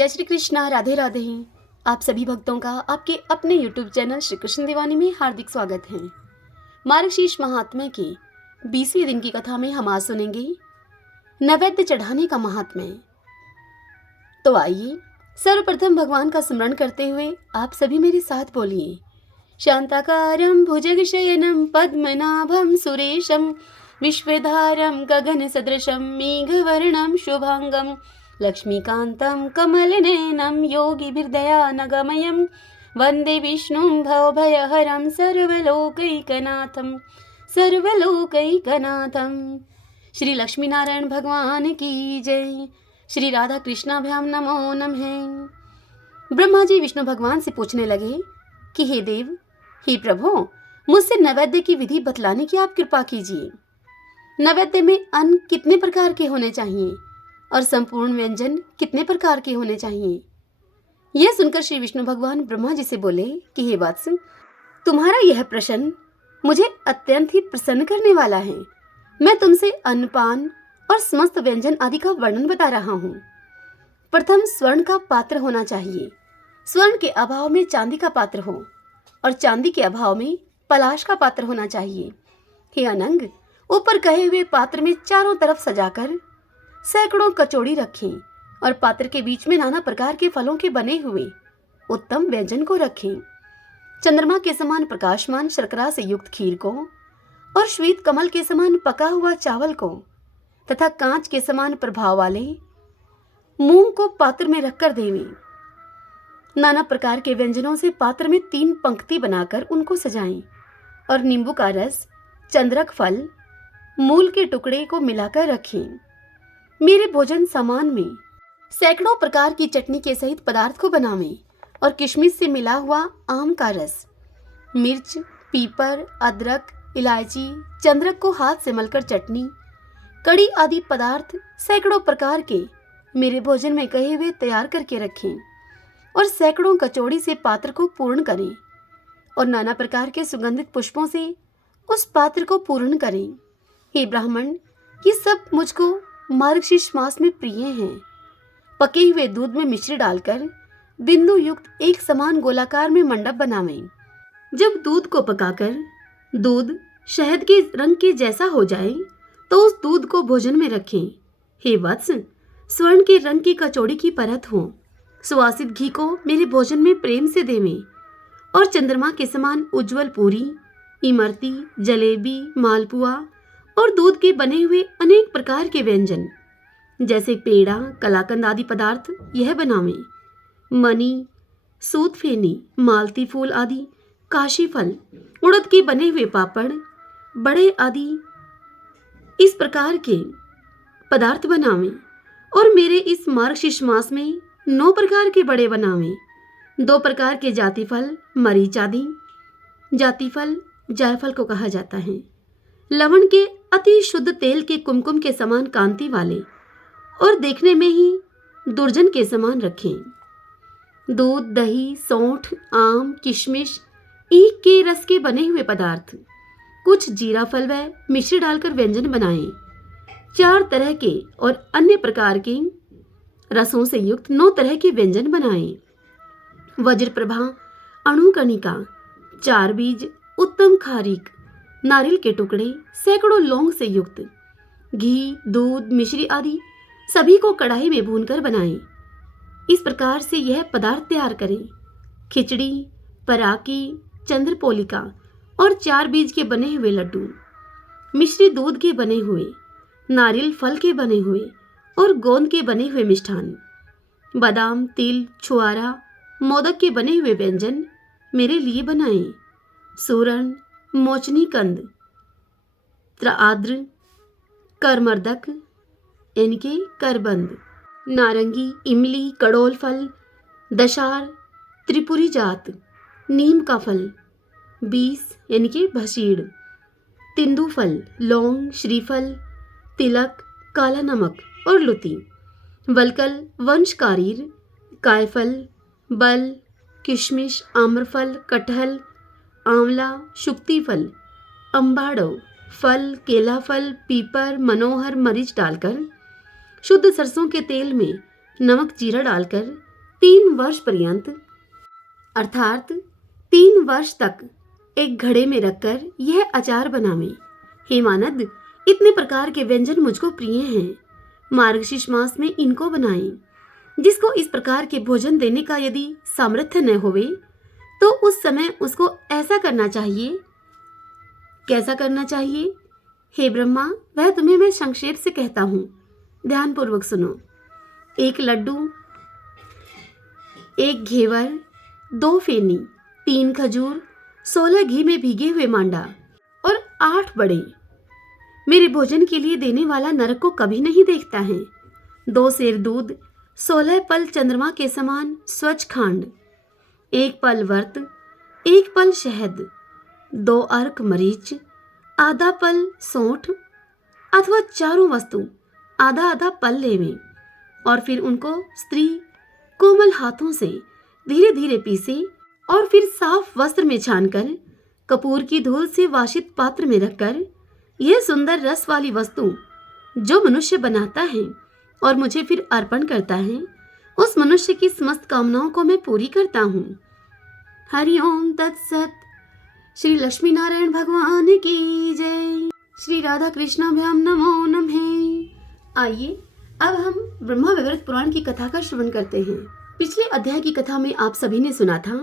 जय श्री कृष्णा, राधे राधे। आप सभी भक्तों का आपके अपने YouTube चैनल श्री कृष्ण दीवानी में हार्दिक स्वागत है। मार्गशीर्ष महात्म्य की 20वें दिन की कथा में हम आज सुनेंगे नैवेद्य चढ़ाने का महात्म्य। तो आइए सर्वप्रथम भगवान का स्मरण करते हुए आप सभी मेरे साथ बोलिए। शांताकारं भुजगशयनं पद्मनाभं सुरेशं विश्वधारं गगनसदृशं मेघवर्णं शुभांगं लक्ष्मीकान्तं कमलनयनं योगिभिर्दयानगमयं वन्दे विष्णुं भवभयहरं सर्वलोकैकनाथं। श्री लक्ष्मी नारायण भगवान की जय। श्री राधा कृष्णाभ्याम नमो नमः। ब्रह्मा जी विष्णु भगवान से पूछने लगे कि हे देव, हे प्रभु, मुझसे नैवेद्य की विधि बतलाने की आप कृपा कीजिए। नैवेद्य में अन्न कितने प्रकार के होने चाहिए और संपूर्ण व्यंजन कितने प्रकार के होने चाहिए? यह सुनकर श्री विष्णु भगवान ब्रह्मा जी से बोले कि हे वत्स, तुम्हारा यह प्रश्न मुझे अत्यंत ही प्रसन्न करने वाला है। मैं तुमसे अन्नपान और समस्त व्यंजन आदि का वर्णन बता रहा हूँ। प्रथम स्वर्ण का पात्र होना चाहिए। स्वर्ण के अभाव में चांदी का पात्र हो और चांदी के अभाव में पलाश का पात्र होना चाहिए। हे अनंग, ऊपर कहे हुए पात्र में चारों तरफ सजाकर सैकड़ों कचौड़ी रखें और पात्र के बीच में नाना प्रकार के फलों के बने हुए उत्तम व्यंजन को रखें। चंद्रमा के समान प्रकाशमान शर्करा से युक्त खीर को और श्वेत कमल के समान पका हुआ चावल को तथा कांच के समान प्रभाव वाले मूंग को पात्र में रखकर देवें। नाना प्रकार के व्यंजनों से पात्र में 3 पंक्ति बनाकर उनको सजाएं और नींबू का रस, चंद्रक फल, मूल के टुकड़े को मिलाकर रखें। मेरे भोजन सामान में सैकड़ों प्रकार की चटनी के सहित पदार्थ को बनावें और किशमिश से मिला हुआ आम का रस, मिर्च, पीपर, अदरक, इलायची, चंद्रक को हाथ से मलकर चटनी, कड़ी आदि पदार्थ सैकड़ों प्रकार के मेरे भोजन में कहे हुए तैयार करके रखें और सैकड़ों कचौड़ी से पात्र को पूर्ण करें और नाना प्रकार के सुगंधित पुष्पों से उस पात्र को पूर्ण करें। हे ब्राह्मण, ये सब मुझको मार्गशीर्ष मास में प्रिय हैं। पके हुए दूध में मिश्री डालकर बिंदु युक्त एक समान गोलाकार में मंडप बनावें। जब दूध को पकाकर दूध शहद के रंग के जैसा हो जाए तो उस दूध को भोजन में रखें। हे वत्स, स्वर्ण के रंग की कचौड़ी की परत हो। सुवासित घी को मेरे भोजन में प्रेम से देवें और चंद्रमा के समान उज्जवल पूरी, इमरती, जलेबी, मालपुआ और दूध के बने हुए अनेक प्रकार के व्यंजन जैसे पेड़ा, कलाकंद आदि पदार्थ यह बनावें। मनी, सूत फेनी, मालती फूल आदि, काशी फल, उड़द के बने हुए पापड़, बड़े आदि इस प्रकार के पदार्थ बनावें और मेरे इस मार्गशीर्ष मास में 9 प्रकार के बड़े बनावें। 2 प्रकार के जाति फल, मरीच आदि। जाति फल जायफल को कहा जाता है। लवण के अति शुद्ध तेल के कुमकुम के समान कांति वाले और देखने में ही दुर्जन के समान रखें। दूध, दही, सौंठ, आम, किशमिश, ईख के रस के बने हुए पदार्थ, कुछ जीरा फल व मिश्री डालकर व्यंजन बनाएं। 4 तरह के और अन्य प्रकार के रसों से युक्त 9 तरह के व्यंजन बनाएं। वज्रप्रभा, अणुकणिका, 4 बीज, उत्तम खारीक, नारियल के टुकड़े, सैकड़ों लौंग से युक्त घी, दूध, मिश्री आदि सभी को कढ़ाई में भूनकर बनाएं। इस प्रकार से यह पदार्थ तैयार करें। खिचड़ी, पराकी, चंद्रपोलिका और 4 बीज के बने हुए लड्डू, मिश्री दूध के बने हुए, नारियल फल के बने हुए और गोंद के बने हुए मिष्ठान, बादाम, तिल, छुआरा, मोदक के बने हुए व्यंजन मेरे लिए बनाएं। सूरण, मोचनी कंद, त्राद्र, करमर्दक यानी कि करबंद, नारंगी, इमली, कड़ोल फल, दशार, त्रिपुरी जात, नीम का फल, 20 यानी कि भसीड़, तिंदु फल, लौंग, श्रीफल, तिलक, काला नमक और लुती, वलकल, वंशकारीर, कायफल, बल, किशमिश, आम्रफल, कटहल, आंवला, शुक्ति फल, अम्बाड़ो फल, केला फल, पीपर, मनोहर, मरीच डालकर शुद्ध सरसों के तेल में नमक जीरा डालकर 3 वर्ष पर्यंत अर्थात 3 वर्ष तक एक घड़े में रखकर यह अचार बनावे। हे मानद, इतने प्रकार के व्यंजन मुझको प्रिय हैं। मार्गशीर्ष मास में इनको बनाएं। जिसको इस प्रकार के भोजन देने का यदि सामर्थ्य न होवे तो उस समय उसको ऐसा करना चाहिए। कैसा करना चाहिए? हे ब्रह्मा, वह तुम्हें मैं संक्षेप से कहता हूँ, ध्यानपूर्वक सुनो। 1 लड्डू, 1 घेवर, 2 फेनी, 3 खजूर, 16 घी में भीगे हुए मांडा और 8 बड़े। मेरे भोजन के लिए देने वाला नरक को कभी नहीं देखता है। 2 सेर दूध, 16 पल चंद्रमा के समान स्वच्छ खांड, 1 पल वर्त, 1 पल शहद, 2 अर्क मरीच, आधा पल सौंठ अथवा चारों वस्तु आधा आधा पल लेवें और फिर उनको स्त्री कोमल हाथों से धीरे धीरे पीसे और फिर साफ वस्त्र में छानकर कपूर की धूल से वाशित पात्र में रखकर यह सुंदर रस वाली वस्तु जो मनुष्य बनाता है और मुझे फिर अर्पण करता है, उस मनुष्य की समस्त कामनाओं को मैं पूरी करता हूँ। हरिओम तत्सत। श्री लक्ष्मी नारायण भगवान की जय। श्री राधा कृष्णाभ्याम नमो नमः। आइए अब हम ब्रह्मा वैवर्त पुराण की कथा का श्रवण करते हैं। पिछले अध्याय की कथा में आप सभी ने सुना था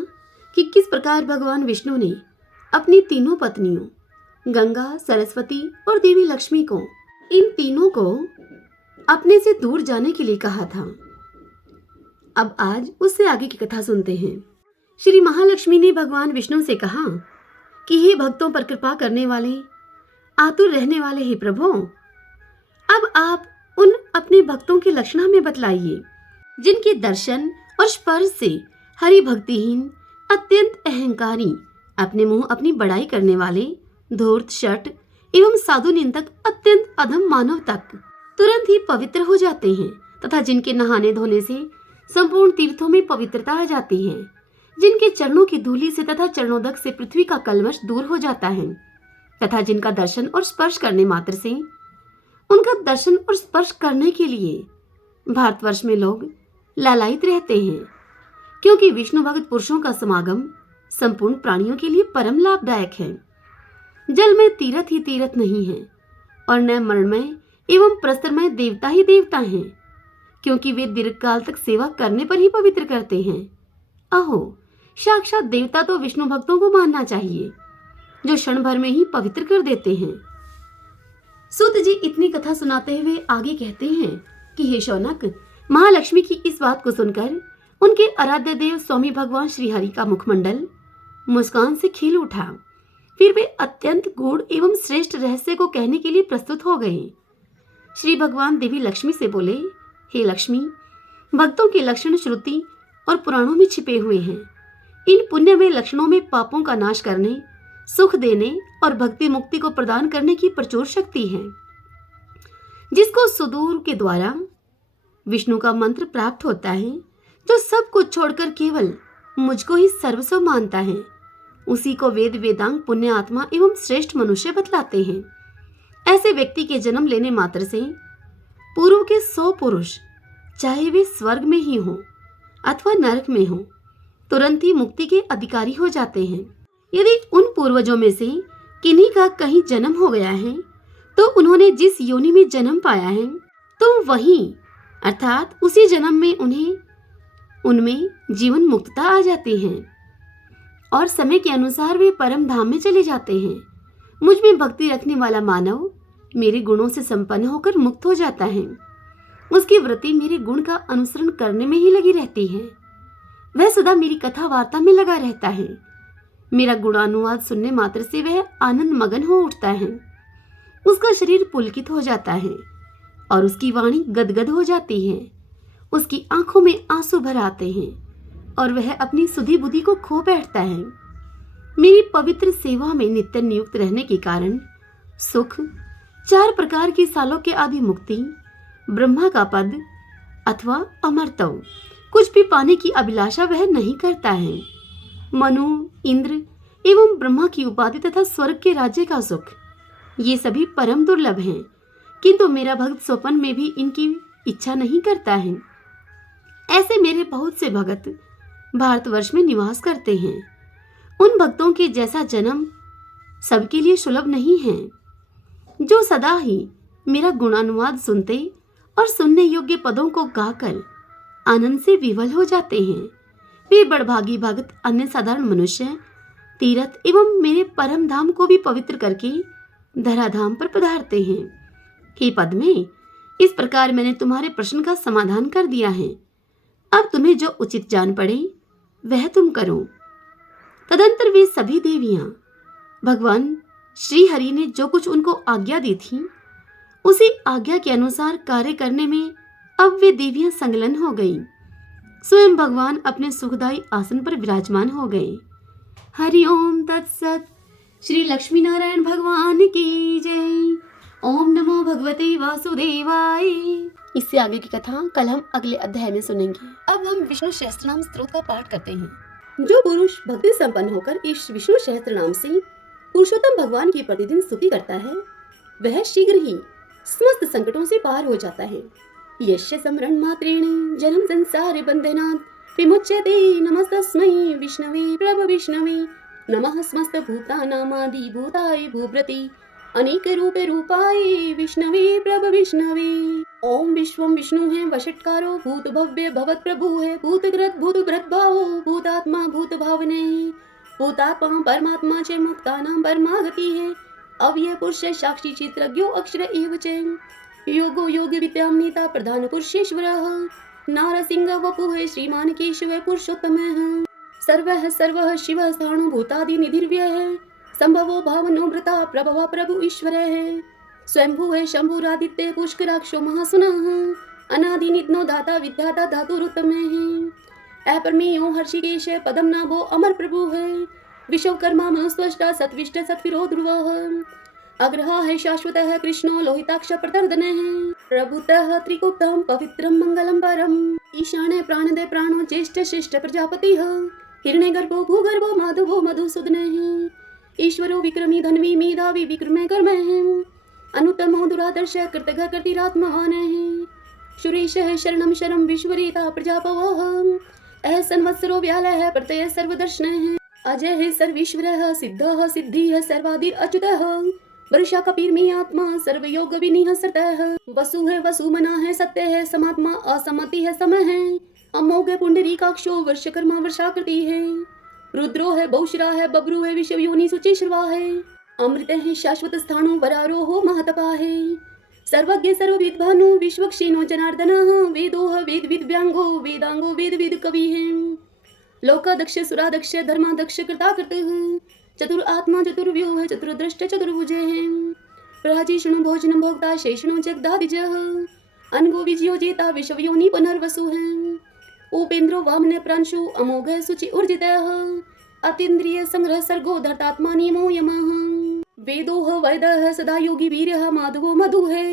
कि किस प्रकार भगवान विष्णु ने अपनी तीनों पत्नियों गंगा, सरस्वती और देवी लक्ष्मी को, इन तीनों को अपने से दूर जाने के लिए कहा था। अब आज उससे आगे की कथा सुनते हैं। श्री महालक्ष्मी ने भगवान विष्णु से कहा कि हे भक्तों पर कृपा करने वाले, आतुर रहने वाले हे प्रभु, अब आप उन अपने भक्तों के लक्षण हमें बतलाइए जिनके दर्शन और स्पर्श से हरि भक्तिहीन, अत्यंत अहंकारी, अपने मुंह अपनी बड़ाई करने वाले, धूर्त, शठ एवं साधु निंदक अत्यंत अधम मानव तक तुरंत ही पवित्र हो जाते हैं तथा जिनके नहाने धोने से संपूर्ण तीर्थों में पवित्रता आ जाती है, जिनके चरणों की धूलि से तथा चरणोदक से पृथ्वी का कल्मश दूर हो जाता है तथा जिनका दर्शन और स्पर्श करने मात्र से, उनका दर्शन और स्पर्श करने के लिए भारतवर्ष में लोग लालायित रहते हैं, क्योंकि विष्णु भक्त पुरुषों का समागम संपूर्ण प्राणियों के लिए परम लाभदायक है। जल में तीर्थ ही तीर्थ नहीं है और न मरणमय एवं प्रस्तरमय देवता ही देवता हैं, क्योंकि वे दीर्घकाल तक सेवा करने पर ही पवित्र करते हैं। अहो, साक्षात देवता तो विष्णु भक्तों को मानना चाहिए जो क्षण भर में ही पवित्र कर देते हैं। सूत जी इतनी कथा सुनाते हुए आगे कहते हैं कि हे शौनक, महालक्ष्मी की इस बात को सुनकर उनके आराध्य देव स्वामी भगवान श्री हरि का मुखमंडल मुस्कान से खिल उठा। फिर वे अत्यंत गूढ़ एवं श्रेष्ठ रहस्य को कहने के लिए प्रस्तुत हो गए। श्री भगवान देवी लक्ष्मी से बोले, हे लक्ष्मी, भक्तों के लक्षण श्रुति और पुराणों में छिपे हुए हैं। इन पुण्यमय लक्षणों में पापों का नाश करने, सुख देने और भक्ति मुक्ति को प्रदान करने की प्रचुर शक्ति है। जिसको सुदूर के द्वारा विष्णु का मंत्र प्राप्त होता है, जो सब कुछ छोड़कर केवल मुझको ही सर्वस्व मानता है, उसी को वेद वेदांग पुण्य आत्मा एवं श्रेष्ठ मनुष्य बतलाते हैं। ऐसे व्यक्ति के जन्म लेने मात्र से पूर्व के 100 पुरुष, चाहे वे स्वर्ग में ही हों अथवा नरक में हों, तुरंत ही मुक्ति के अधिकारी हो जाते हैं। यदि उन पूर्वजों में से किन्हीं का कहीं जन्म हो गया है तो उन्होंने जिस योनि में जन्म पाया है, तो वहीं अर्थात उसी जन्म में उनमें जीवन मुक्तता आ जाती है और समय के अनुसार वे परम धाम में चले जाते हैं। मुझ में भक्ति रखने वाला मानव मेरे गुणों से संपन्न होकर मुक्त हो जाता है। उसकी वृत्ति मेरे गुण का अनुसरण करने में ही लगी रहती है। वह सदा मेरी कथा वार्ता में लगा रहता है। मेरा गुणानुवाद सुनने मात्र से वह आनंद मगन हो उठता है। उसका शरीर पुलकित हो जाता है और उसकी वाणी गदगद हो जाती है। उसकी आंखों में आंसू भर आते हैं और वह अपनी सुधि बुद्धि को खो बैठता है। मेरी पवित्र सेवा में नित्य नियुक्त रहने के कारण सुख, 4 प्रकार की सालों के आदि मुक्ति, ब्रह्मा का पद अथवा अमरत्व, कुछ भी पाने की अभिलाषा वह नहीं करता है। मनु, इंद्र एवं ब्रह्मा की उपाधि तथा स्वर्ग के राज्य का सुख, ये सभी परम दुर्लभ हैं, किंतु मेरा भक्त स्वप्न में भी इनकी इच्छा नहीं करता है। ऐसे मेरे बहुत से भगत भारतवर्ष में निवास करते हैं। उन भक्तों के जैसा जन्म सबके लिए सुलभ नहीं है, जो सदा ही मेरा गुणानुवाद सुनते और सुनने योग्य पदों को गाकर आनंद से विवल हो जाते हैं। वे बड़भागी भक्त अन्य साधारण मनुष्य तीर्थ एवं मेरे परम धाम को भी पवित्र करके धराधाम पर पधारते हैं। हे पद्मे, इस प्रकार मैंने तुम्हारे प्रश्न का समाधान कर दिया है। अब तुम्हें जो उचित जान पड़े वह तुम करो। तदंतर वे सभी देवियां भगवान श्री हरि ने जो कुछ उनको आज्ञा दी थी उसी आज्ञा के अनुसार कार्य करने में अब वे देवियां संलग्न हो गईं। स्वयं भगवान अपने सुखदायी आसन पर विराजमान हो गए। हरि ओम तत्सत। श्री लक्ष्मी नारायण भगवान की जय। ओम नमो भगवते वासुदेवाय। इससे आगे की कथा कल हम अगले अध्याय में सुनेंगे। अब हम विष्णु सहस्त्रनाम स्तोत्र का पाठ करते हैं। जो पुरुष भक्ति संपन्न होकर इस विष्णु सहस्त्रनाम से पुरुषोत्तम भगवान की प्रतिदिन स्तुति करता है वह शीघ्र ही समस्त संकटों से पार हो जाता है। यस्य स्मरण मात्रेण जन्म संसार बंधनात् विमुच्यते। नमस्तस्मै विष्णवे प्रभ विष्णवे। नमः समस्त भूतानामादि भूताय भूभृते अनेक रूपे रूपाय विष्णवे प्रभ विष्णवे। ओम विश्वम विष्णु है वषट्कारो भूत भव्य भवत प्रभु है भूतग्रत भूत भ्रत भावो भूतात्मा भूत भावने भूतात्मा परमात्मा च मुक्तानां परमागति है। अव्यय पुरुष साक्षी चित्रज्ञो अक्षर एव च योगो योग विद्यां नेता प्रधान पुरुषेश्वरः नारसिंह वपुः श्रीमान केशव पुरुषोत्तमः सर्वः सर्वः शिवः स्थाणुभूतादि निधिर्व्यः संभवो भावनो भृता प्रभव प्रभु ईश्वरः स्वयंभू है शंभुरादित्य पुष्कराक्षो महासुनः अनादि नित्नो दाता विद्याता धातुरुत्तमः अपरमेयो हर्षिकेश पदम नाभो अमर प्रभु है विश्वकर्मा मनुस्वष्टा सत्विष्ट सत्विरो ध्रुवः अग्रहा है शाश्वतः कृष्णो लोहिताक्ष प्रतर्दनः प्रभुतः त्रिकुप्तम पवित्रम मंगलम परम ईशाने प्राणदे प्राणो ज्येष्ठ श्रेष्ठ प्रजापतिः हिरण्यगर्भो भूगर्भो माधवो मधुसूदनः ईश्वरो विक्रमी धन्वी मेधावी विक्रमे कर्मः अनुत्तमो दुरादर्श कृतघ कृतिरात्मवानः सुरेशः शरणं शरं विश्वरेता प्रजापवः अह संवत्सरो व्यालः प्रत्यय सर्वदर्शनः अजय है सर्वेश्वरः सिद्धः सिद्धिः सर्वादिर अच्युतः वर्षा कपीर्मी आत्मा सर्वयोग विनिह सतः वसु है वसुमना है सत्य है समात्मा असमति है समय है अमोघ पुंडरीकाक्षो वर्षकर्मा वर्षाकृति है रुद्रो है बहुश्रा है बब्रू है विश्व योनि सुचिश्रवा है अमृत है शाश्वत स्थाणु वरारोहो महतपा है सर्वज्ञ सर्वविद्वानो विश्वक्षेनो जनार्दनः वेदोह वेद विद्व्यांगो वेदांगो वेद वेद कवि है लोकादक्ष सुरादक्ष धर्मादक्ष कृताकृतः चतुर आत्मा चतुर्व्यूह चतुर्दृष्ट चतुर्भुजः है प्राजीष्णु भोजन भोक्ता शेषणो जगदादिजः अनगो विजयो जेता विश्वयोनि पुनर्वसु है उपेन्द्रो वामन प्रांशु अमोघ शुचि ऊर्जितः अतीन्द्रिय संग्रह सर्गो धर्तात्मा नियमो यमः वेदोह वैदः सदा योगी वीरः माधवो मधु है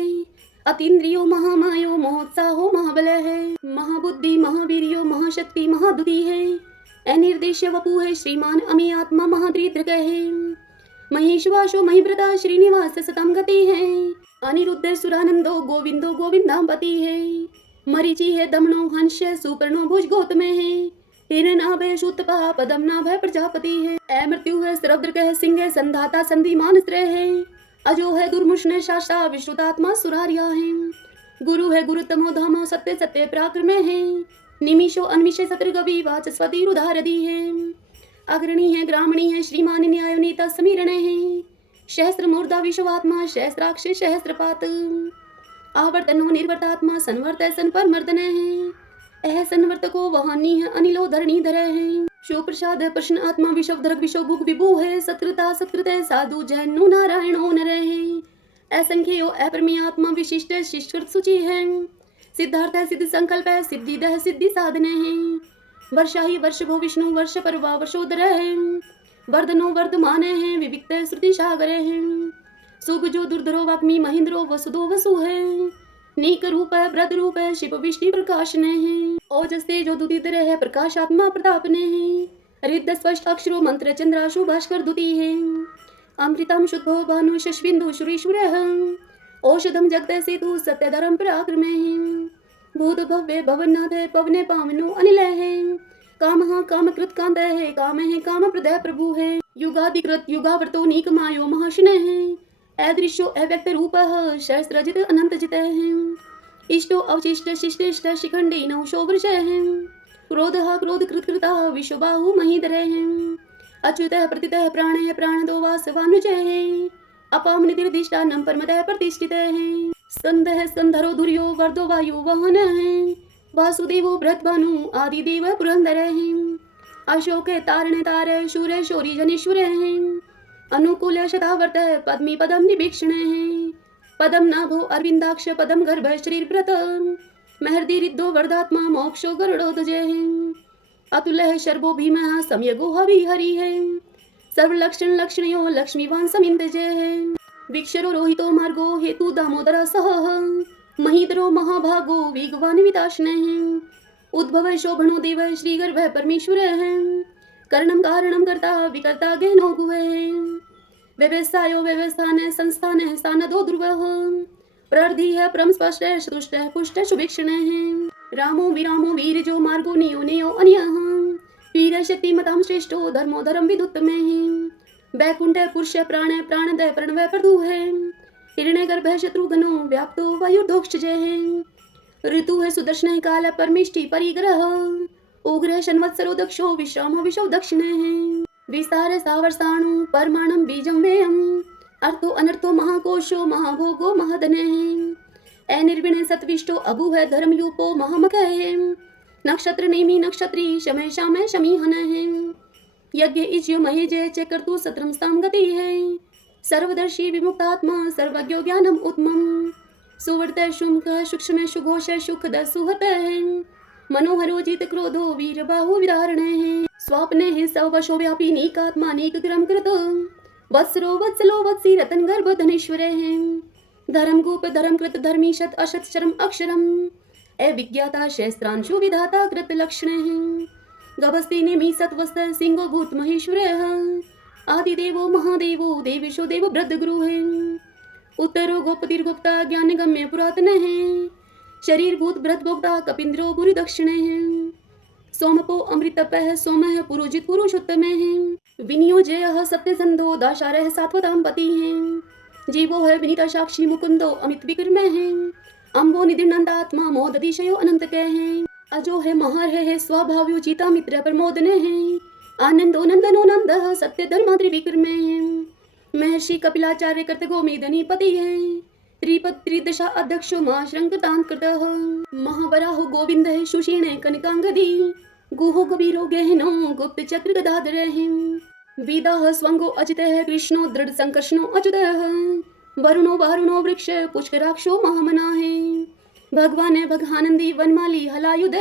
अतीन्द्रियो महामायो महोत्साहो महाबल है महाबुद्धि महावीर्यो महाशक्ति महादुति है अनिर्देश वपु है श्रीमान अमे आत्मा महादृद्रक है महेशवासो महिव्रता श्रीनिवास सतम गति है अनिरुद्ध सुरानंदो गोविंदो गोविंदापति है मरीचि है दमनो हंस सुपर्णो भुज गौतम है हिरणाभय शूतपा पदम नाभय प्रजापति है अमृत्यु है सरब्द्रक है सिंह है संधाता संधिमान है अजो है दुर्मुष्ण शास्ता विश्रुतात्मा सुरार्या है गुरु है गुरुतमो धामो सत्य सत्य पराक्रम है निमिषो अन्विष सत्रगवि वाचस्पति रुधारदी है अग्रणी है ग्रामणी है श्रीमान न्याय नेता समीरण है सहस्त्र मूर्धा विश्वात्मा सहस्राक्ष सहस्त्रपात आवर्तनो निर्वर्तात्मा संवर्त संपर मर्दन है अह संवर्तको वहानी है अनिलो धरणी धर है शिव प्रसाद प्रश्न आत्मा विश्वधर विश्व भुग विभु है सत्रता सत्कृत साधु जैनो नारायणो नर है असंख्यो अपरमी आत्मा विशिष्ट शिष्कृत सूचि है सिद्धार्थ है सिद्धि संकल्प है सिद्धिदह सिद्धि साधन है वर्षा ही वर्ष भो विष्णु वर्ष परवा वर्षोदर है वर्धनो वर्धमान है विविक्त श्रुति सागर है सुगजो दुर्धरो वाग्मी महेंद्रो वसुदो वसु है नीक रूप है व्रत रूप है शिव विष्णु प्रकाशन है ओजस्ते जो दुदितर है प्रकाशात्मा प्रताप ने है रिद्ध स्पष्ट अक्षरो मंत्र चंद्राशु भास्कर दुति है अमृतम शुद्धो भानु शश्विंदु सुरेश्वर औषधम जगत सेतु सत्य धर्म पराक्रम है भूत भव्य भवनाथ है, पवने पावनो अनिल है। काम काम कृत कांत है, काम प्रदय प्रभु है। युगादिकृत युगावर्तो नीक मायो महाशुन है। अदृश्यो अव्यक्त रूप सहस्रजित अनंत जित है। इष्टो अवशिष्ट शिष्टिष्ट शिखंडी नौ शोभृश है। क्रोध क्रोध कृत कृता विश्वबाहु महीधर है। अच्युत प्रतित प्राण प्राण दो वासवानुज है। अपाम निधिर्दिष्टानं परमतः प्रतिष्ठित है। स्कंद है स्कंधरो दुर्यो वर्दो वायु वाहन है। वासुदेवो भ्रतभानु आदिदेव पुरंदर है। अशोक तारण तार शूर शौरी जनेश्वर है। अनुकूल शतावर्त पद्मी पदम निभीक्षण है। पदम नाभो अरविंदाक्ष पदम गर्भ शरीर व्रत महर्दि रिद्धो वर्धात्मा मोक्षो गरुड़ो ध्वजे है। अतुल है शर्भो भीम सम्यगो हवि हरि है। सर्व लक्षण लक्षणयो लक्ष्मीवान समिंद जय है। विक्षरो रोहितो मार्गो हेतु दामोदर सह महीधरो महाभागो वेगवान विताशने है। उद्भव शोभनो देव श्री गर्भ परमेश्वर है। कर्णम कारणम कर्ता विकर्ता गहनो गुहे है। व्यवसायो व्यवस्थान संस्थान स्थान दो ध्रुव प्रर्धि है परम स्पष्ट चतुष्ट पुष्ट सुभिक्षण है। रामो विरामो वीर जो मार्गो नियो नियो अन्य वीर शक्ति मताम श्रेष्ठो धर्मो धर्म विदुत्तम है। वैकुंठ पुरुष प्राण प्राणदय प्रणवय प्रदु है। हिरण्य गर्भ शत्रुघ्नो व्याप्तो वायुर्धोक्ष जय है। ऋतु है सुदर्शन काल परमिष्टि परिग्रह उग्र शन्वत्सरो दक्षो विश्रामो विशो दक्षिण है। विस्तार सावर्षाणु परमाणम बीजम व्ययम अर्थो अनर्थो महाकोशो महाभोगो महाधन है। अनिर्विण सत्विष्टो अभु है धर्मयूपो महामख है। नक्षत्र नेमी नक्षत्री शमय शामय शमीहन है। यज्ञ इज्य महे जय चक्रतु सत्रम स्थाम गति है। सर्वदर्शी विमुक्तात्मा सर्वज्ञो ज्ञानम उत्तमम सुवर्त शुंक सूक्ष्म सुघोष सुखद सुहत है। मनोहरो जित क्रोधो वीर बाहु विदारण है। स्वाप्ने है सवशो व्यापी नीकात्मा नीक क्रम कृत वत्सरो वत्सलो वत्सी रतन गर्भ धनेश्वर है। धर्म गोप धर्म कृत धर्मी शत अशत शरम अक्षरम अविज्ञाता शस्त्रांशु विधाता कृत लक्षण है। गभस्ति नेमि सत्वस्त सिंहो भूत महेश्वर आदिदेवो महादेवो देवेशो देव वृद्ध गुरु है। उत्तरो गोपतिर गुप्ता ज्ञान गम्य पुरातन है। शरीर भूत भ्रत भोक्ता कपिंद्रो गुरु दक्षिण है। सोमपो अमृतपः सोमः पुरोजित पुरुषोत्तम है। विनियोजय सत्य संधो दाशारह सात्वताम पति है। जीवो है विनीता साक्षी मुकुंदो अमित विक्रम है। अम्बो निधिनंदात्मा मोदतिशयो अनंत कह है। अजो है महार है स्वभाव्यो जीता मित्र प्रमोदन है। आनंदो नंदनो नंद सत्य धर्मा त्रिविक्रम है। महर्षि कपिलाचार्य कर्तगो मेदनी पति है। त्रिपद त्रिदशा अध्यक्षो महाश्रंकतांत कृतः महावराहो गोविंद है। सुषीणे कनकांगदी गुहो कबीरो गहनो गुप्त चक्र गदाधर है। विदाह स्वंगो अजित है कृष्णो दृढ़ संकर्षणो अच्युत वरुणो वारुणो वृक्ष पुष्कराक्षो महामना है। भगवान है भगानंदी वनमाली हलायुध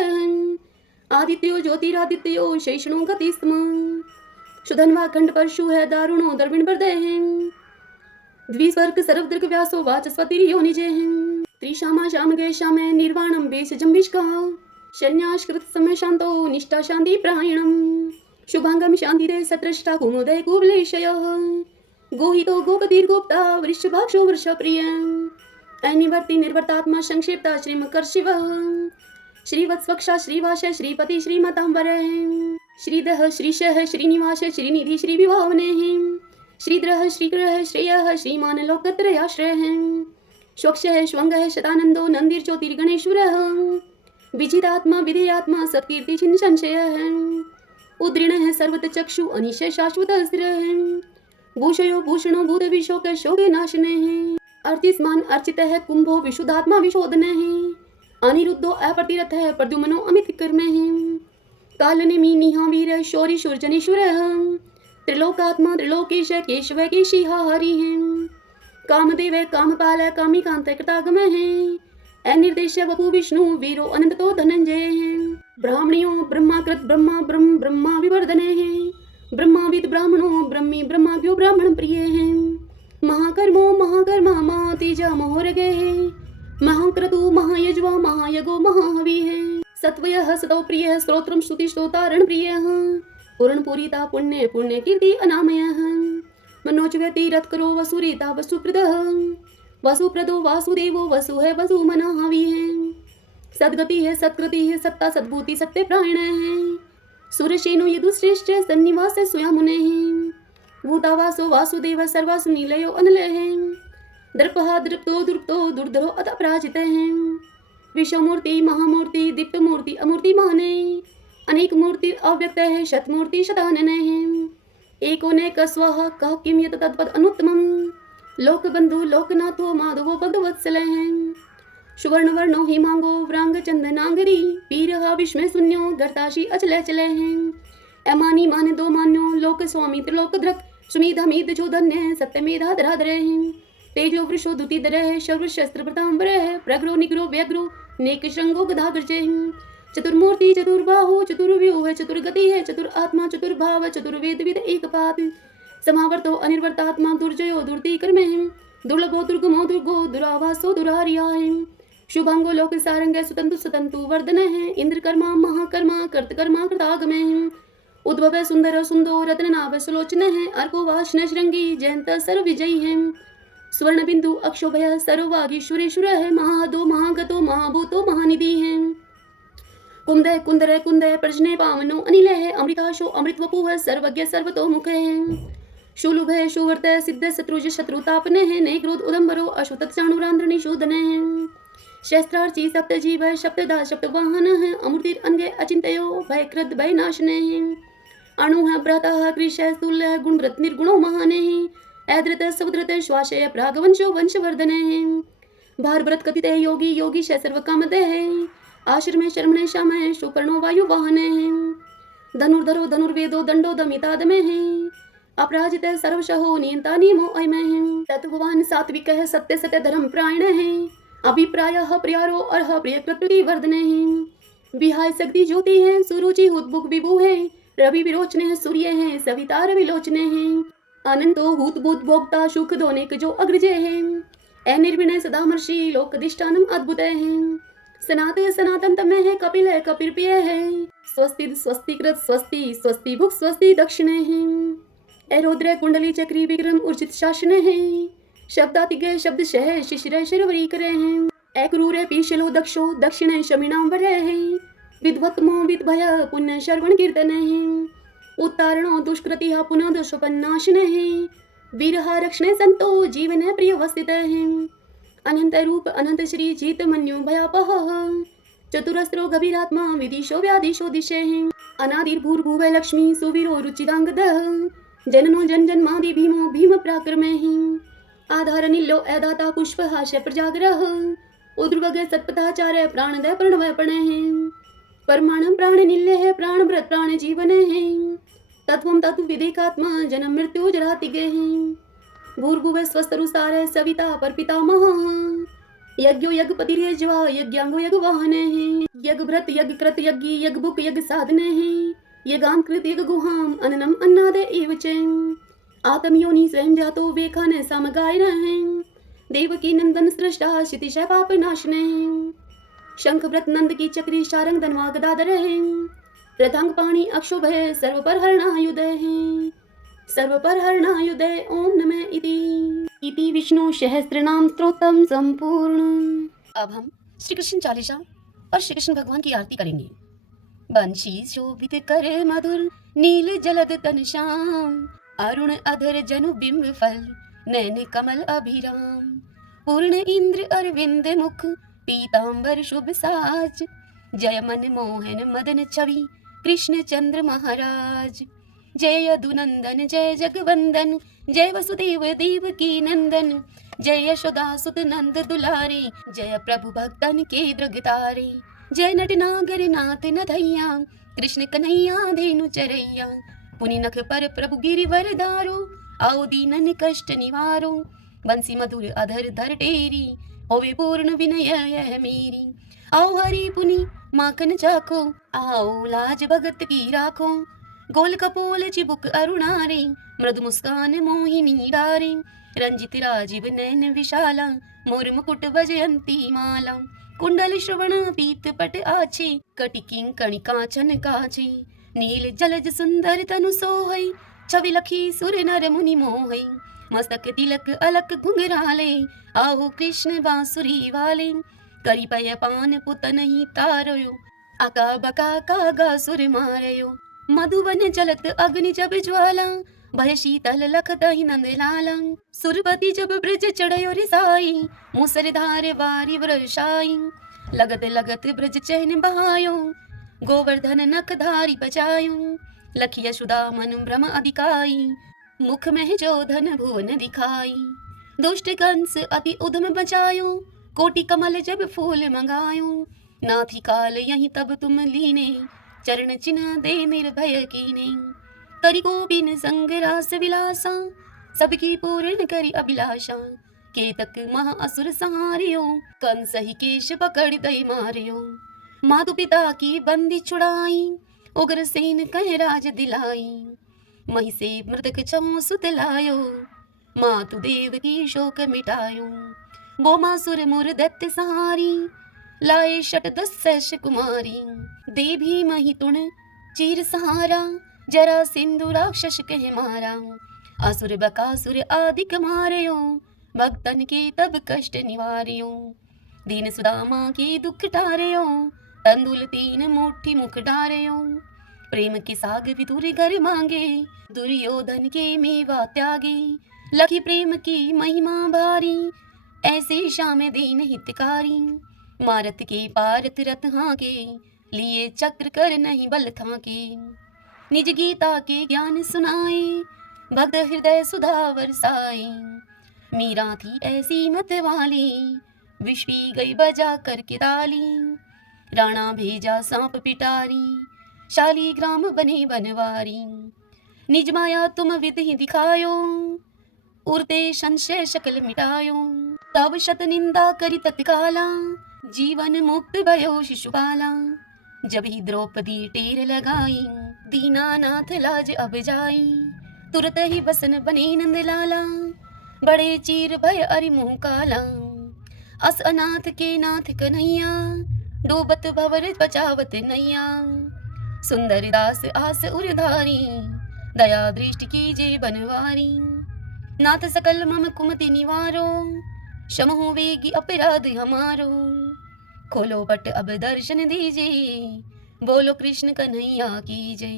आदित्यो ज्योतिरादित्यो शैषणो गति स्म सुधन्वा खंड परशु है दारुणो दर्विण हृदय है। द्विस्वर्ग सर्वदृग व्यासो वाचस्पति योनिजे हैं। त्रिशामा श्याम गए श्यामे निर्वाणम बेस जम्बिष्का शन्याश्कृत समय शांतो निष्ठा शांति प्रायणम शुभांगम शांति दे सत्रष्टा कुमोदय कुवलेशय गोहितो गोपतिर गोप्ता वृषभाक्षो वृष प्रिय अनिवर्ति निर्वर्तात्मा संक्षिप्ता श्रीमकर्षिव श्रीवत्स्वक्षा श्रीवास श्रीपति श्रीमतांबर श्रीदह श्रीशः श्रीनिवास श्रीनिधि श्री विभावने श्रीद्रह श्रीग्रह श्रेय श्रीमान लोकत्रयाश्रय स्वक्ष स्वंग शतानंदो नंदिर ज्योतिर्गणेश्वर विजितात्मा विधेयात्मा सत्कीर्ति छिन्न संशय उद्रीण है सर्वत चक्षु अनिशय शाश्वत स्थिर भूषयो भूषणो भूत विशोक शोक नाशने है। अर्चिस्मान अर्चित है कुंभो विशुद्धात्मा विशोधन है। अनिरुद्धो अप्रतिरथ है प्रद्युमनो अमित कर्म है। कालनेमि निहा वीर शौरी शूरजनेश्वर त्रिलोकात्मा त्रिलोकेश केशव केशिहा हरि है। कामदेव कामपाल कामिकांत कृतागम है। अनिर्देश वपु विष्णु वीरो अनंतो धनंजय है। ब्राह्मणियो ब्रह्माकृत ब्रह्मा ब्रह्म ब्रह्मा विवर्धने है। ब्रह्माविद ब्राह्मणो ब्रह्मी ब्रह्माज्ञो ब्राह्मण प्रिय है। महाकर्मो महाकर्मा महातेजा महोरगे है। महाक्रतु महायज्वा महायगो महाहवि है। सत्वयः सतो प्रिय स्तोत्रम स्तुति स्तोतारण प्रिय पूर्ण पूरिता पुण्य पुण्य कीर्ति अनामय मनोज तीरथ करो वसुरीता वसुप्रद वसुप्रदो वासुदेवो वसु है वसु मना हवि है। सद्गति है, सत्कृति है, सत्ता सद्भूति सत्य प्राण है। सुरसेनो यदुश्रेष्ठ सन्निवास स्वयमुने भूतावासो वासुदेव सर्वासु नीलयो अनलय दर्पहा दृप्तो दुर्प्तो दुर्धरो अतपराजित विश्वमूर्ति महामूर्ति दीप्त मूर्ति अमूर्ति माने अनेक मूर्ति अव्यक्त है शतमूर्ति शतानन है एकोनेक स्वः कह किम यत तत्पद अनुत्तमम लोकबंधु लोकनाथो माधवो भगवत्सल है सुवर्ण वर्णो हिमांगो व्रांग चंदनांगरी पीरहा विस्मय शून्यो गर्ताशी अचले चले हैं अमानी मान दो मान्यो लोक स्वामी त्रिलोक सुमीध मीध जो धन्य सत्यमेधा धराधर हैं तेजो वृषो दुति दर शौर्य शस्त्र प्रतांबर प्रग्रो निग्रो व्यग्रो नेक श्रृंगो गदाग्रजे चतुर्मूर्ति चतुर्बाहु चतुर्व्यूह चतुर्गति है चतुर आत्मा चतुर्भाव चतुर्वेद विद एक पात समावर्तो अनिर्वर्तात्मा दुर्जयो दुर्ति कर्मे दुर्लभो दुर्गमो दुर्गो दुरावासो दुरारिया शुभांगो लोक सारंग सुतंतु सुतंतु वर्धन है इंद्र कर्मा महाकर्मा कर्तकर्मा कृतागम है उद्भव सुंदर सुंदो रत्न नाभ सुलोचन है अर्को वाष्ण श्रृंगी जयंत सर्व विजयी है स्वर्ण बिंदु अक्षोभय सर्ववागीश्वरेश्वर है महादो महागतो महाभूतो महानिधि है कुंदय कुंदर कुंदय प्रजने पावनो अनिल है अमृताशो अमृत वपु है सर्वज्ञ सर्वतो मुख है शूलुभ है सुवर्त सिद्ध शत्रुज शत्रुतापन है नय क्रोध उदम्बरो अशुत चाणुरांध्रनि शोधन है शस्त्रार्ची सप्त जीव है शब्ददा शब्द वाहन है अमृतिर अंगे अचिंतयो भय कृत भय नाशन है अणु है भ्राता कृष है स्थूल है गुणव्रत निर्गुणो महान है ऐद्रत समुद्रत श्वासय प्रागवंशो वंशवर्धन है भारव्रत कथित है योगी योगी शय सर्व कामद है आश्रमे शर्मणे श्याम है सुपर्णो वायु वाहन है धनुर्धरो धनुर्वेदो दंडो दमितादमे है अपराजित सर्वशहो नियंता नियमो अयम है तत्ववान सात्विक है सत्य सत्य धर्म प्राण है अभिप्राय प्रियारो अर्ह प्रिय प्रकृति वर्धन है विहाय शक्ति ज्योति है सुरुचि हुतबुक विभु है रवि विरोचने है सूर्य है सविता विलोचने है अनंतो हुत बुद्ध भोक्ता सुख दोनेक जो अग्रजय है अनिर्विणय सदामर्षि लोकदिष्टानम अद्भुत है सनात सनातन तमय है कपिल है कपिर्प्रिय है स्वस्ति स्वस्तिकृत स्वस्ति स्वस्ति भुक स्वस्ति दक्षिण है एरोद्र कुंडली चक्री विक्रम उर्जित शासन है शब्दातिगय शब्द शह शिशिर शिरवरी करे हैं एक्रूर पीशलो दक्षो दक्षिण शमिनाम वर है विद्वत्मो विद्भय पुण्य श्रवण कीर्तन है उत्तारणो दुष्कृति पुनः दुष्पन्नाशन है वीरहा रक्षणे संतो जीवन प्रिय वस्थित है अनंत रूप अनंत श्री जीत मन्यो भयापह चतुरस्त्रो गभीरात्मा विदिशो व्यादिशो दिशे अनादिर्भूर्भुव लक्ष्मी सुवीरो रुचिदांगद जननो जन जन्मादि भीमो भीम पराक्रमे आधार नीलो ऐदाता पुष्प हास्य प्रजाग्रह उद्रवग सत्पथाचार्य प्राणदय प्रणवय पणे परमाणु प्राण नील्य है प्राण व्रत प्राण जीवन है तत्वम तत्व विदेकात्मा जन्म मृत्यु जरातिगे भूर्भुव स्वस्तरुसार सविता पर पितामह यज्ञो यज्ञपति रेजवा यज्ञांगो यज्ञ वाहन है यज्ञ भ्रत यज्ञ कृत यज्ञ यज्ञ भुक यज्ञ साधन है यज्ञाम कृत यज्ञ गुहाम अन्नम अन्नाद एव च आत्मयोनि स्वयं जातो वेखान समगाय रहे देवकी नंदन सृष्टा क्षितिश पाप नाशन है शंख व्रत नंद की चक्री शारंग धनवा गदाधर है रथांग पाणी अक्षोभ है सर्व पर हरणायुध है सर्व पर हरणायुध ओम नमः इति विष्णु सहस्त्रनाम स्तोत्रम संपूर्ण। अब हम श्री कृष्ण चालीसा और श्री कृष्ण भगवान की आरती करेंगे। बंशी शोभित कर मधुर नील जलद तन श्याम अरुण अधर जनु बिंब फल नैन कमल अभिराम पूर्ण इंद्र अरविंद मुख पीतांबर शुभ साज जय मन मोहन मदन छवि कृष्ण चंद्र महाराज जय यदुनंदन जय जगवंदन जय वसुदेव देव की नंदन जय यशोदा सुत नंद दुलारे जय प्रभु भक्तन के दृगतारे जय नटनागर नाथ नथैया कृष्ण कन्हैया धेनु चरैया पुनि नख पर प्रभु गिरिवर दारो आओ दीनन कष्ट निवारो बंसी मधुर अधर धर टेरी होवे पूर्ण विनय यह मेरी आओ हरि पुनि माखन चाखो आओ लाज भगत की राखो गोल कपोल चिबुक अरुणारे मृदु मुस्कान मोहिनी डारे रंजित राजीव नयन विशाला मोर मुकुट वजयंती माला कुंडल श्रवण पीत पट आछे कटिकिं कणिकाचन काछे नील जलज सुंदर तनु सोहै छवि लखी सुर नर मुनि मोहै मस्तक तिलक अलक घुंघराले आओ कृष्ण बांसुरी वाले करी पय पान पुत नहीं तारयो, आका बका कागा सुर मारयो। मधुवन जलत अग्नि जब ज्वाला, भय शीतल लख दही नंद लाला। सुरपति जब ब्रज चढ़यो रिसाई, मूसरधार वारी वर्षाई। लगत लगत ब्रज चहन बहायो, गोवर्धन नख धारी बजायो। लखी यशोदा मन भ्रम अधिकाई, मुख में जो धन भुवन दिखाई। दुष्ट कंस अति उधम बचायो, कोटि कमल जब फूल मंगायो। नाथी काल यहीं तब तुम लीने, चरण चिन्ह दे निर्भय कीने। करि गोबिन संग रास विलासा, सबकी पूर्ण करि अभिलाषा। केतक महा असुर संहारियो, कंस ही केश पकड़ दई मारियो। मातु पिता की बंदी छुड़ाई, उग्र सेन कह राज दिलाई। मही से मृतक छऊ सुत लायो, मातु देव की शोक मिटायो। बोमासुर मुर दैत्य सहारी, लाए शत दस कुमारी। देवी मही तुण चीर सहारा, जरा सिंधु राक्षस कह मारा। असुर बकासुर आदिक मारयो, भक्तन के तब कष्ट निवार्यो। दीन सुदामा के दुख टारयो, तंदुल तीन मुट्ठी मुख डारयो। प्रेम के साग विदुर घर मांगे, दुर्योधन के मेवा त्यागे। लखी प्रेम की महिमा भारी, ऐसे श्याम दीन हितकारी। मारत के पारत रथ हाके, लिए चक्र कर नहीं बल थाके। निज गीता के ज्ञान सुनाए, भक्त हृदय सुधा बरसाए। मीरा थी ऐसी मत वाली, विष पी गई बजा करके ताली। राणा भेजा सांप पिटारी, शालीग्राम बने बनवारी। निज माया तुम विध ही दिखायो, उड़ते संशय शकल मिटायो। तब शत निंदा करी तत्काला, जीवन मुक्त भयो शिशुपाला। जब ही द्रौपदी टेर लगाई, दीनानाथ लाज अब जाई। तुरत ही बसन बने नंद लाला, बड़े चीर भय अरि मुँह काला। अस अनाथ के नाथ कन्हैया, डूबत भवर बचावत नैया। सुंदर दास आस उरधारी, दया दृष्टि कीजे बनवारी। नाथ सकल मम कुमति निवारो, क्षमहु वेगी अपराध हमारो। खोलो पट अब दर्शन दीजिए, बोलो कृष्ण कन्हैया की जय।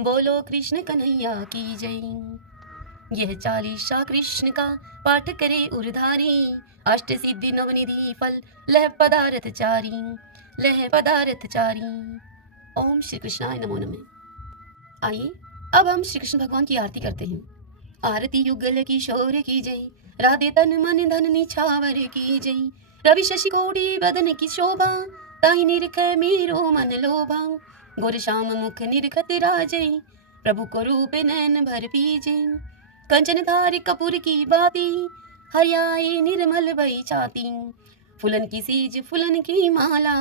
बोलो कृष्ण कन्हैया की जय। यह चालीसा कृष्ण का पाठ करे उरधारी, अष्ट सिद्धि नवनिधि फल लह पदारथ चारी। लह पदारथ चारी। ओम श्री कृष्णाय नमो नमः। आइए अब हम श्री कृष्ण भगवान की आरती करते हैं। आरती युगल किशोर की जय, राधे तन मन धन निछावर की जय। रवि शशि कोटि बदन की शोभा, ताहि निरख मेरो मन लोभा। गोर श्याम मुख निरखत राजै, प्रभु को रूप नैन भर पीजे। कंचन धार कपूर की बाती, हरियाए निर्मल भई छाती। फुलन की सीज फुलन की माला,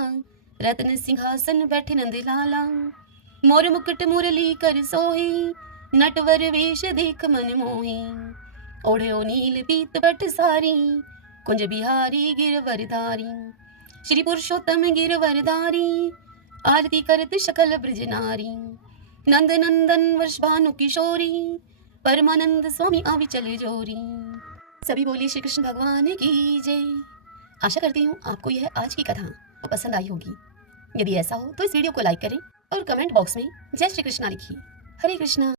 रत्न सिंहासन बैठे नंद लाला। मोर मुकुट मुरली कर सोहे, नटवर वेश देख मन मोहे। ओढ़ो नील पीत बट सारी, कुंज बिहारी गिरवरधारी। श्री पुरुषोत्तम गिरवरधारी, आरती करत शकल ब्रज नारी। नंद नंदन वर्षभानु किशोरी, परमानंद स्वामी अविचल जोरी। सभी बोलिए श्री कृष्ण भगवान की जय। आशा करती हूँ आपको यह आज की कथा पसंद आई होगी। यदि ऐसा हो तो इस वीडियो को लाइक करें और कमेंट बॉक्स में जय श्री कृष्णा लिखिए। हरे कृष्णा।